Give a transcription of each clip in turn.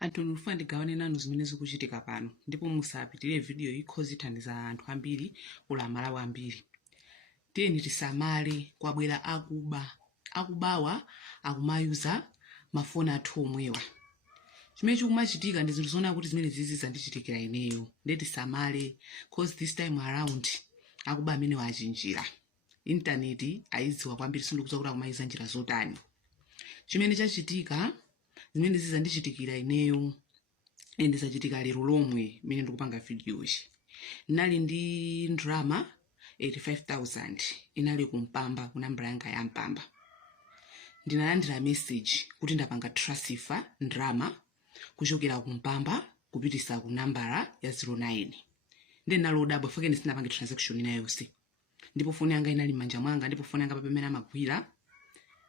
Anthu nufuna ndigawane nanu zimene zikuchitika pano ndipo musapitire video ikhozi ithandiza anthu ambiri ulamalawo ambiri. Tiyeni tisamale kwabwera akubawa akumayuza mafoni athu omwewa. Chimene chikumachitika ndi zinthu zoona kuti zimene zizandichitikira ineyo. Ndeti samale cause this time around akuba amene wachinjira. Internet aiziwa kwambiri sindikuza kuti akumayiza njira zotani. Chimene chachitika zimene zizandichitikira ineyo endizachitika lero lomwe mene ndikupanga video ichi. Nali ndi drama 85,000 inali kumpamba kunambala yanga ya mpamba. Ndinalandira message kuti ndapanga transfer drama kuchokera kumpamba kupitisa ku nambala ya 09. Ndenaloda bwafake ndisinapange transaction ina yonse. Ndipo phone yanga inali manja mwanga ndipo phone yanga pamene amagwira.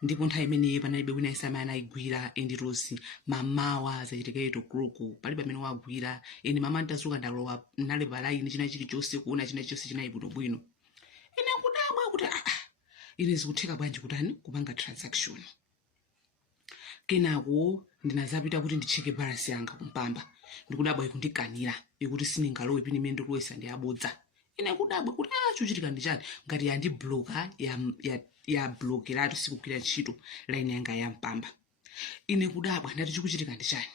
Ndipo nthawi imeneyi panalibe wina isamana igwira endirosi mamawa zachitika kuluku palibe amene wagwira eni mama ntazuka ndalowa nali palaini china chilichonse kuona china chonse chinayi bwinobwino. Ine kudabwa kuti ine zikutheka bwanji kutani kupanga transaction. Kenako ndinazapita kuti ndicheke balance yanga kumpamba. Ndikudabwa ikundikanira ikuti siningalowe pini imene ndikuwesa ndi abodza. Ine kudabwa kuti chuchitika ndi chani ngati yandi blocker ya blokeratu sikugwira ntchito line yanga ya mpamba. Ine kudabwa ndati chikuchitika ndi chani.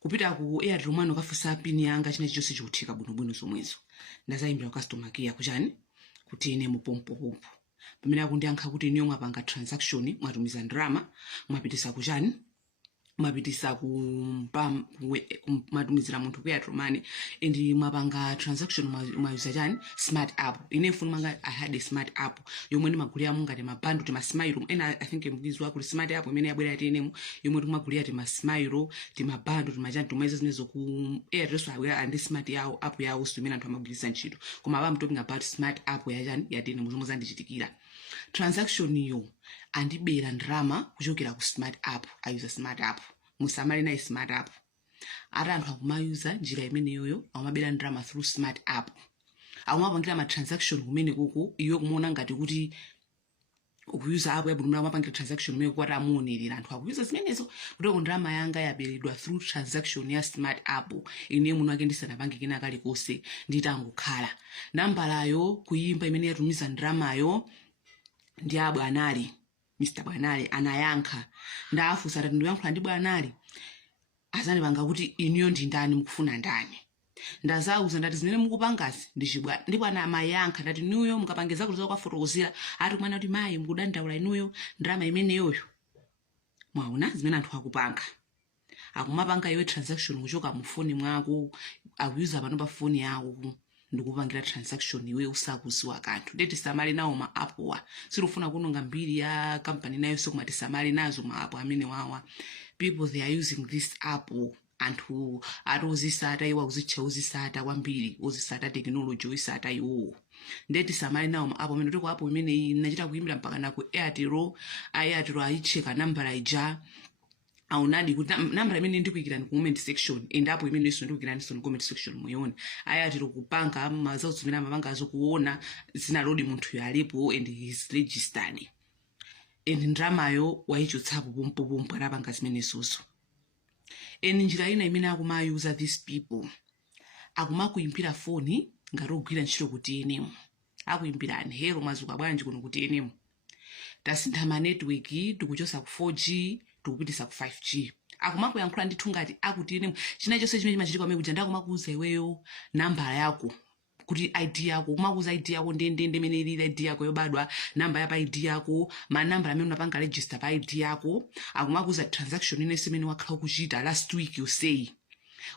Kupita ku Airtel Money kafusa pin yanga china chonse chikutheka bwinobwino zomwezo. Ndazayimbira customer care kuchani kuti ine mupompo. Pamene akundiyankha kuti niyo mwapanga transaction mwatumiza drama mwapitisa kuchani mwapitisa matumizira munthu ku Airtel Money and mwapanga transaction mwayuza chani smart app. Ine phone manga I had a smart app yomwe ndimagulira ngati mabandu tima smile ena I think mgizwa kuti smart app imene yabwera yatenemo yomwe timagulira tima smile tima bandu timachani tumaiza zinezo ku Airtel so abwera and smart yawo app yawo so imene anthu amagulisa ntchito koma I'm talking about smart app ya chani yatenemo zomwe zandichitikira. Transaction yo andibera drama kuchokera ku smart app ayuza smart app musamale na smart app anthu akumayuza njira imene yoyo amabera drama through smart app amapangira ma transaction kumene kuko iyo kumuona ngati kuti ukuyuza app yabulumira amapangira transaction kumene kwata amuonerera anthu akuyuza zimenezo kuti drama yanga yaberedwa through transaction ya smart app ine muno ake ndisanapange kena kali kose nditangukhala nambalayo kuyimba imene yatumiza drama yo ndi abwanali Mr. Bwanali anayankha ndafusa kuti ndiyankhula ndi Bwanali azani banga kuti iniyo ndi ndani mukufuna ndani ndazauza ndati zimene mukupangazi ndichibwa ndipo ana amayankha ndati niyo mukapangeza kuti zakufotokozera ati kumana kuti mayi mukudandaula inuyo drama imene yoyo mwaona zimene anthu akupanga akumapanga iwe transaction kuchoka mu phone mwako akuyuza pano pa phone yako ndikupangira transaction iwe usakuziwa kanthu ndeti samali nawo ma app wa sirufuna kunonga mbiri ya company nayo sokumati samali nazo ma app amene wawa people they are using this app anthu atozisata iwa uzitchauzisata kwambiri uzisata technology uzisata iwo ndeti samali nawo ma app amene tiko app imene inachita kuyimbira mpaka na ku Airtel ayicheka nambala ija aunadi kuti nambala imene ndikuikira ni comment section endapo imene iso ndikuikira ni comment section moyoni ayatiro kupanga mazaudzimira mabanga azokuona zina load munthu yalipo and his registered and ndramayo waichotsapo pompo arapanga zimene suso and njira ina imene akumayuza these people akumakuimbira phone ngati ogwira ntchito kuti enemo akuimbirani hero mazuka bwanji kuno kuti enemo tasintha ma network tikuchosa ku 4G tukupitisa ku 5G akumakuyankhula ndithu ngati akuti ine china chonse chimene chimachitika kumene kuja ndakumakuuza iweyo nambala yako kuti ID yako kumakuuza ID yako ndende imene ili ID yako yobadwa namba ya pa ID yako manambala amene unapanga register pa ID yako akumakuuza transaction ine semene wakhala kuchita last week you say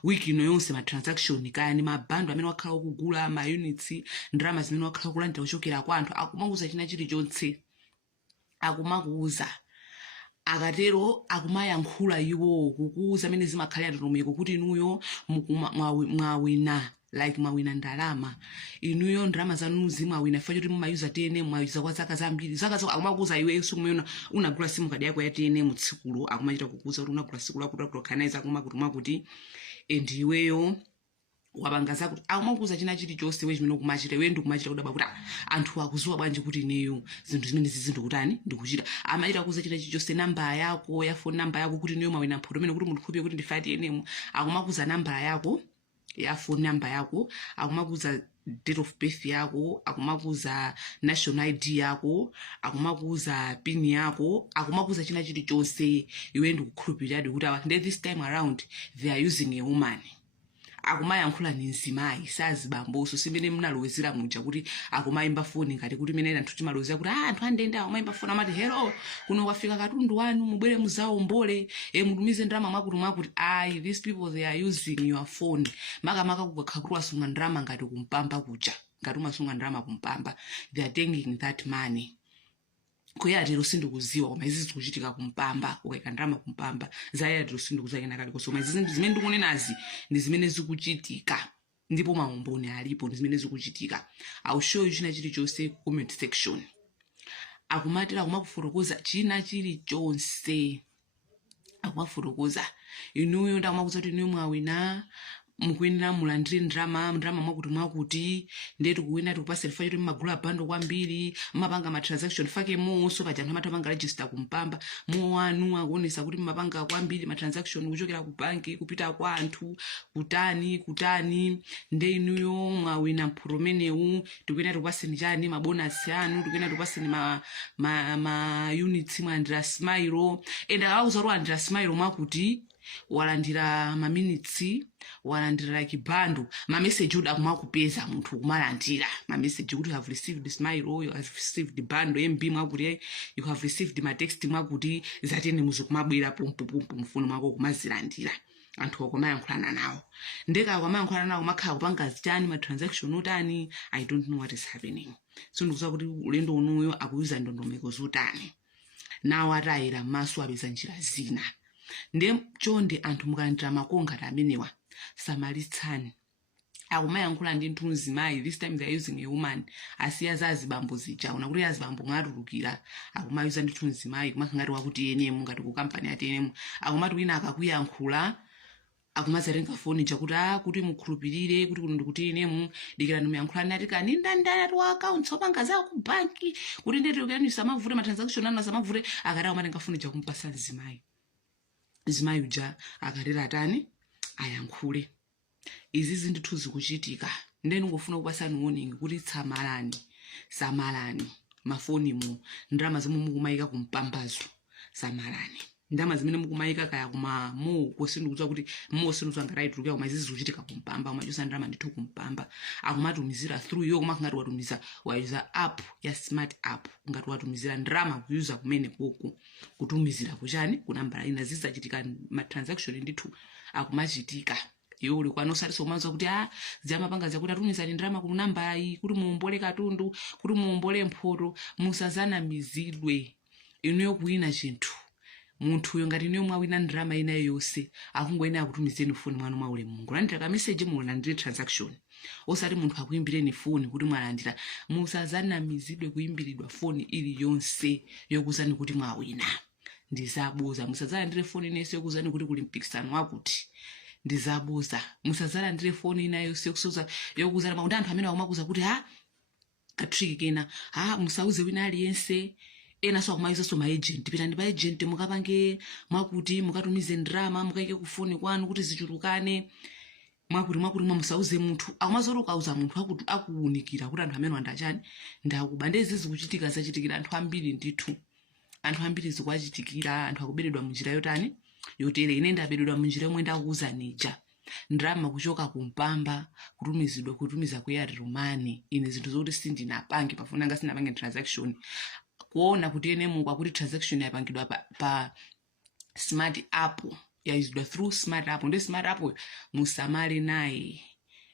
wiki ino yonse ma transaction kaya ni mabandu amene wakhala kugula ma units drama zimene wakhala kulandira kuchokera kwa anthu akumakuuza china chilichonse akumakuuza akatero akumayankhula iwo kukuuza amene zimakhalira ndomeko kuti inuyo mwawina like mwawina ndalama inuyo ndalama zanu zimawina fa kuti mumayuza TNM mwayuza kwa zaka zambiri zaka akumakuuza iwe sumuyona unagula simu kadi yako ya TNM tsikulo akumachita kukuuza kuti unagula siku lako kuti organize akumakuti ndiweyo wabangaza kuti akumakuza china chilichonse wechimene kumachita iwe ndikumachita kudaba kuti anthu akuziwa bwanji kuti ineyo zinthu zimene zizindu kutani ndikuchita amachita kuza china chilichonse namba yako ya phone namba yako kuti ineyo mawina mphoto imene kuti munthu khupye kuti ndifati enemo akumakuza namba yako ya phone namba yako akumakuza date of birth yako akumakuza national ID yako akumakuza pin yako akumakuza china chilichonse iwe ndikukhulupirira kuti this time around they are using a woman akumayankhula ni mzimayi sazibamboso simene munalowezera muja kuti akumayimba foni ngati kuti mene anthu timalowezera kuti anthu andenda akumayimba foni amati hello kuno kwafika katundu wanu mubwere muzaombole mutumize ndalama mwakuti ayi these people they are using your phone makamaka kukakhala kuti wasunga ndalama ngati kumpamba kuja ngati umasunga ndalama kumpamba they are taking that money kuyatero sindikuziwa koma izi zikuchitika kumpamba ukaika ndalama kumpamba zayatero sindikuziwa kena kali koma izi zimene ndikunenazi ndi zimene zikuchitika ndipo maumboni alipo ndi zimene zikuchitika. I'll show you china chilichonse comment section akumatira akumakufotokoza china chilichonse akumafotokoza inuyo ndakumakuza kuti inuyo mwawina mukuyenera mulandire ndalama mwakuti ndetu kuwina tikupasa lifa choti mmagula bando kwambiri mmapanga ma transaction fake monso paja anthu amatapanga register kumpamba wanu akuonesa kuti mmapanga kwambiri ma transaction kuchokera ku banki kupita kwa anthu kutani nde inuyo mwawina mphoto menewu tikuyenera tikupaseni chani mabonus anu tikuyenera tikupaseni ma units mwandira smile akauza kuti andira smile mwakuti walandira ma minutes walandira like bando ma message uda kumakupeza munthu kumalandira ma message kuti you have received smile you have received bando MB mwakuti you have received ma text mwakuti zatene muzokumabwera pompo mfuno mwako kumazilandira anthu akumayankhulana nawo ndeka akumayankhulana nawo makhala kupanga chani ma transaction utani I don't know what is happening so ndikuza kuti ulendo unuyo akuyuza ndondomeko zotani nawo atayira maso apeza njira zina nde chonde anthu mukalandira makonga amenewa samalitsani akumayankhula ndi nthunzi mayi this time they are using a woman asiya zazibambo zija una kuti yazibambo ngatulukira akumayuza ndi nthunzi mayi kumakhangati wakuti enemu ngati ku company ati enemu akumati wina akakuyankhula akumazatenga foni jakuti kuti mukhulupirire kuti kuno ndikuti enemu dikira ndimuyankhulani ati kani ndandana tu account opanga za ku banki kuti ndeti ukani samavure ma transaction anu samavure akati akumatenga foni jakumpasa zimayi uja akarera atani ayankhule izi zinthu zikuchitika ndeni ngofuna kupasani warning kuti samalani mafoni mu ndalama zomwe mukumayika kumpambazo samalani ndalama zimene mukumayika kaya kuma kosindikudziwa kuti sindikudziwa ngaraituluka koma izi zikuchitika kumpamba umachosa ndalama ndithu kumpamba akumatumizira through yo koma ngati wayuza app ya smart app ngati watumizira ndalama kuyuza kumene koko kutumizira kuchani kunambala ina zizachitika ma transaction ndithu akumachitika iwo uli kwanosaliso umanza kuti ziyamapanga zakuti atumizani ndalama ku namba iyi kuti muumbole katundu kuti muumbole mphoto musazanamizidwe inuyo kuwina chinthu munthu ngati inuyo mwawina ndalama ina yonse akungoyena akutumizeni foni mwanu mwaule mungu landira ka message mulandire transaction osati munthu akuimbireni foni kuti mwalandira musazanamizidwe kuimbiridwa foni ili yonse yokuzani kuti mwawina ndizabuza musazalandire foni inenso yokuzani kuti kuli mpikisano wakuti ndizabuza musazalandire foni ina yonse yokuzani makuti anthu amene akumakuza kuti katriki kena musauze wina aliyense ena so akumayiza so ma agent pitani pa agent mukapange mwakuti mukatumize ndalama mukaike ku foni kwanu kuti zichulukane mwakuti musauze munthu akumazoro kauza munthu akuti akuunikira kuti anthu amene andachani ndakuba ndezi zikuchitika zachitikira anthu ambiri ndithu anthu ambiri zikwachitikira anthu akuberedwa munjira yotani yotere ine ndabedwa munjira yomwe ndakuuzanija ndalama kuchoka kumpamba kutumiza kuyari rumani ine zinthu zokuti sindinapange pafuna nga sinapange transaction kuona kuti enemu kwakuti transaction yapangidwa pa smart app yaizidwa through smart app ndi smart app musamale naye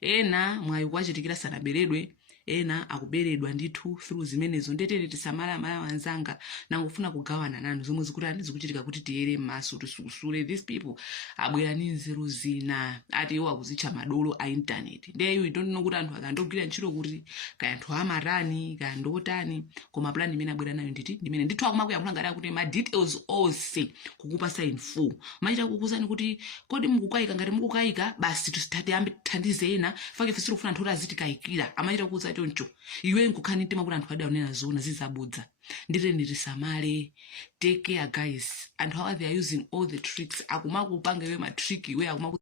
ena mwayi kwachitikira sanaberedwe ena akuberedwa ndithu through zimenezo ndetete tisamala wanzanga nangofuna kugawana nanu zomwe zikuti andizikuchitika kuti tiyere m'maso tisukusule. These people abwera ni nzeru zina ati iwo akuzitcha madolo a intaneti ndeyo idonno kuti anthu akandogwira ntchito kuti kaya anthu amarani kaya ndotani koma plan imene abwera nayo ndimene ndithu akumakuyankhula ngati akuti ma details onse kukupasa info machita kukuzani kuti kodi mukukayika ngati mukukayika basi tusitati thandize ena fake fisiro kufuna anthu kuti azitikayikira amachita kukuza choncho iwe nkukhani mtima kuti anthu adaonera zona zizabudza nditeni tisamale. Take care guys, anthu awa they are using all the tricks akumakupanga iwe matrick iwe akumaku